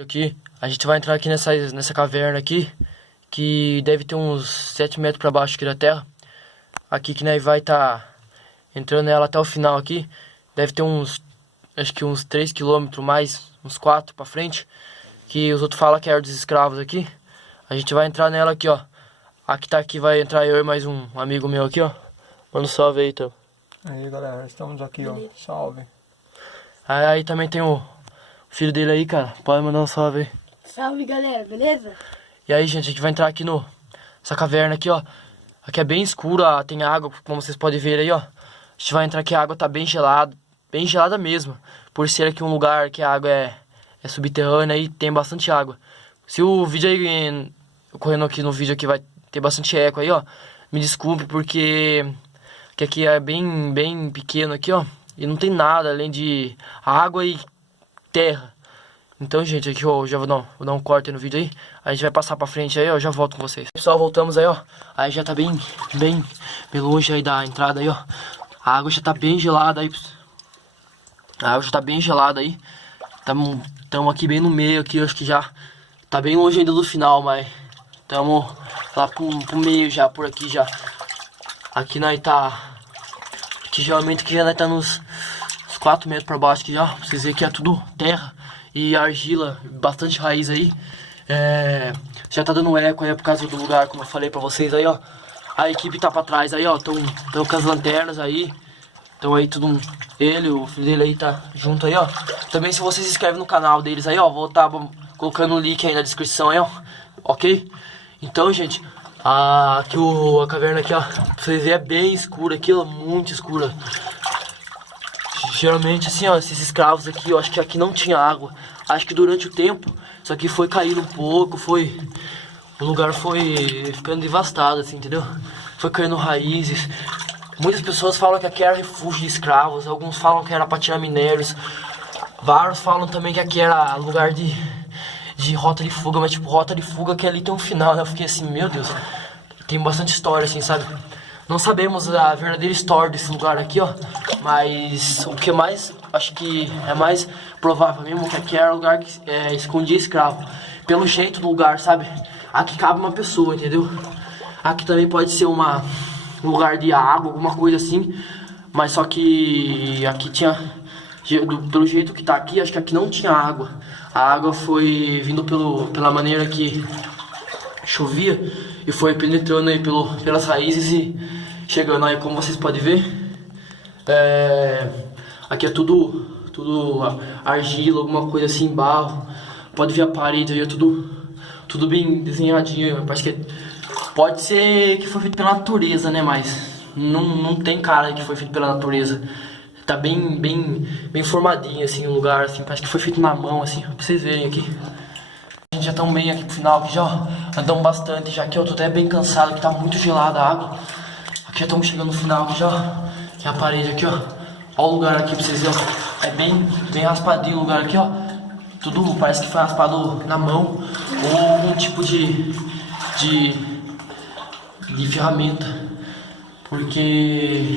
Aqui, a gente vai entrar aqui nessa caverna aqui, que deve ter uns 7 metros para baixo aqui da terra. Aqui que nós vai estar entrando nela até o final aqui. Deve ter acho que uns 3 quilômetros mais, uns 4 para frente. Que os outros falam que é a Era dos Escravos aqui. A gente vai entrar nela aqui, ó. Aqui vai entrar eu e mais um amigo meu aqui, ó. Manda um salve aí, então. Aí galera, estamos aqui, ó. Salve. Aí também tem o filho dele aí, cara. Pode mandar um salve aí. Salve galera, beleza? E aí, gente, a gente vai entrar aqui nessa caverna aqui, ó. Aqui é bem escura, tem água, como vocês podem ver aí, ó. A gente vai entrar aqui, a água tá bem gelada mesmo. Por ser aqui um lugar que a água é subterrânea e tem bastante água. Se o vídeo aí, correndo aqui no vídeo aqui, vai ter bastante eco aí, ó. Me desculpe, porque que aqui é bem pequeno aqui, ó. E não tem nada além de água e terra. Então, gente, aqui ó, eu já vou dar um corte no vídeo aí. A gente vai passar pra frente aí, ó, eu já volto com vocês. Pessoal, voltamos aí, ó. Aí já tá bem longe aí da entrada aí, ó. A água já tá bem gelada aí. A água já tá bem gelada aí. Tamo aqui bem no meio aqui, acho que já tá bem longe ainda do final, mas tamo lá pro meio já, por aqui já. Aqui nós tá... Aqui geralmente que já nós tá nos 4 metros pra baixo aqui já. Pra vocês verem que é tudo terra e argila, bastante raiz aí. Já tá dando eco aí por causa do lugar, como eu falei pra vocês aí, ó. A equipe tá pra trás aí, ó. Tão com as lanternas aí. Então aí ele, o filho dele aí tá junto aí, ó. Também se vocês se inscrevem no canal deles aí, ó, vou estar colocando o link aí na descrição aí, ó. Ok? Então, gente, aqui a caverna aqui, ó, pra vocês verem, é bem escura aqui, ó, muito escura. Geralmente assim, ó, esses escravos aqui, eu acho que aqui não tinha água. Acho que durante o tempo, isso aqui foi caindo um pouco, o lugar foi ficando devastado, assim, entendeu? Foi caindo raízes. Muitas pessoas falam que aqui era refúgio de escravos, alguns falam que era para tirar minérios. Vários falam também que aqui era lugar de rota de fuga, mas tipo, rota de fuga que ali tem um final, né? Eu fiquei assim, meu Deus, tem bastante história, assim, sabe? Não sabemos a verdadeira história desse lugar aqui, ó. Mas o que mais, acho que é mais provável mesmo, que aqui era lugar que escondia escravo. Pelo jeito do lugar, sabe? Aqui cabe uma pessoa, entendeu? Aqui também pode ser um lugar de água, alguma coisa assim. Mas só que aqui tinha... Pelo jeito que tá aqui, acho que aqui não tinha água. A água foi vindo pela maneira que chovia e foi penetrando aí pelas raízes e chegando aí, como vocês podem ver. Aqui é tudo argila, alguma coisa assim, barro. Pode ver a parede aí, é tudo bem desenhadinho. Parece que pode ser que foi feito pela natureza, né? Mas não tem cara que foi feito pela natureza. Tá bem formadinho assim o lugar, assim, parece que foi feito na mão, assim, pra vocês verem aqui. A gente já estamos bem aqui pro final, aqui já, ó, andamos bastante, já que eu tô até bem cansado, que tá muito gelada a água. Aqui já estamos chegando no final, aqui já, ó, que é a parede aqui, ó. Ó o lugar aqui pra vocês verem, ó. É bem raspadinho o lugar aqui, ó. Tudo parece que foi raspado na mão, ou algum tipo de ferramenta. Porque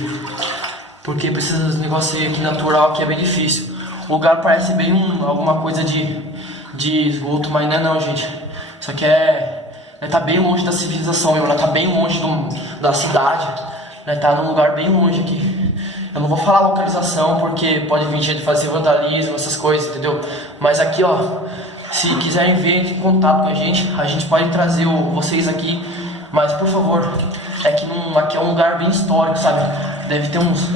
precisa desse negócio aqui natural, que é bem difícil. O lugar parece bem alguma coisa de esgoto, mas não é não, gente. Isso aqui tá bem longe da civilização, ela tá bem longe da cidade. Tá num lugar bem longe aqui. Eu não vou falar a localização, porque pode vir gente fazer vandalismo, essas coisas, entendeu? Mas aqui, ó, se quiserem vir, entre em contato com a gente pode trazer vocês aqui. Mas, por favor, aqui é um lugar bem histórico, sabe? Deve ter uns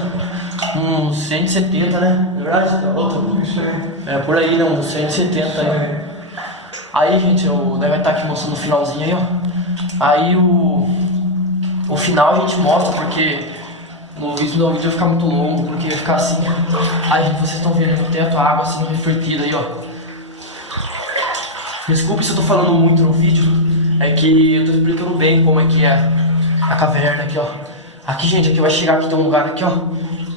170, né? Na verdade, Isso aí. por aí, né? Uns 170 aí. Aí, gente, nós vai estar aqui mostrando o finalzinho aí, ó. Aí o final a gente mostra, porque no vídeo vai ficar muito longo, porque vai ficar assim. Aí, gente, vocês estão vendo no teto a água sendo refletida aí, ó. Desculpe se eu tô falando muito no vídeo, é que eu tô explicando bem como é que é a caverna aqui, ó. Aqui, gente, aqui vai chegar, aqui tem um lugar aqui, ó,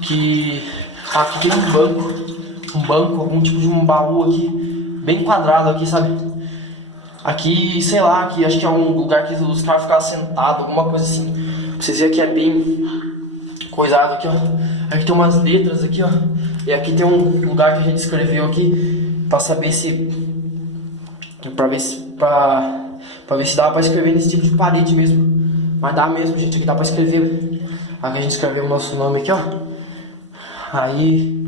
que aqui tem um banco, algum tipo de um baú aqui, bem quadrado aqui, sabe? Aqui, sei lá, aqui acho que é um lugar que os caras ficavam sentados, alguma coisa assim. Pra vocês verem que é bem coisado aqui, ó. Aqui tem umas letras aqui, ó. E aqui tem um lugar que a gente escreveu aqui, pra saber se pra ver se dá pra escrever nesse tipo de parede mesmo. Mas dá mesmo, gente, aqui dá pra escrever. Aqui a gente escreveu o nosso nome aqui, ó. Aí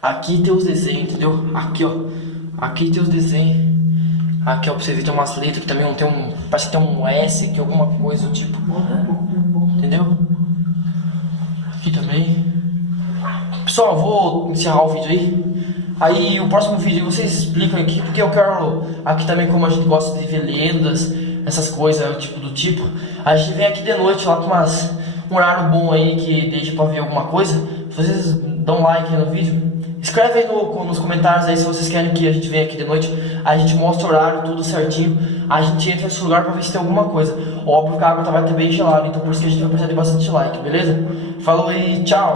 aqui tem os desenhos, entendeu? Aqui, ó. Aqui tem os desenhos. Aqui, ó, pra você ver, tem umas letras que também tem um. Parece que tem um S aqui, alguma coisa do tipo. Entendeu? Aqui também. Pessoal, eu vou encerrar o vídeo aí. Aí o próximo vídeo vocês explicam aqui, porque eu quero aqui também, como a gente gosta de ver lendas, essas coisas do tipo. A gente vem aqui de noite lá com um horário bom aí que deixa pra ver alguma coisa. Vocês dão like aí no vídeo. Escreve aí nos comentários aí se vocês querem que a gente venha aqui de noite. A gente mostra o horário, tudo certinho. A gente entra nesse lugar pra ver se tem alguma coisa. Óbvio que a água vai estar bem gelada, então por isso que a gente vai precisar de bastante like, beleza? Falou e tchau!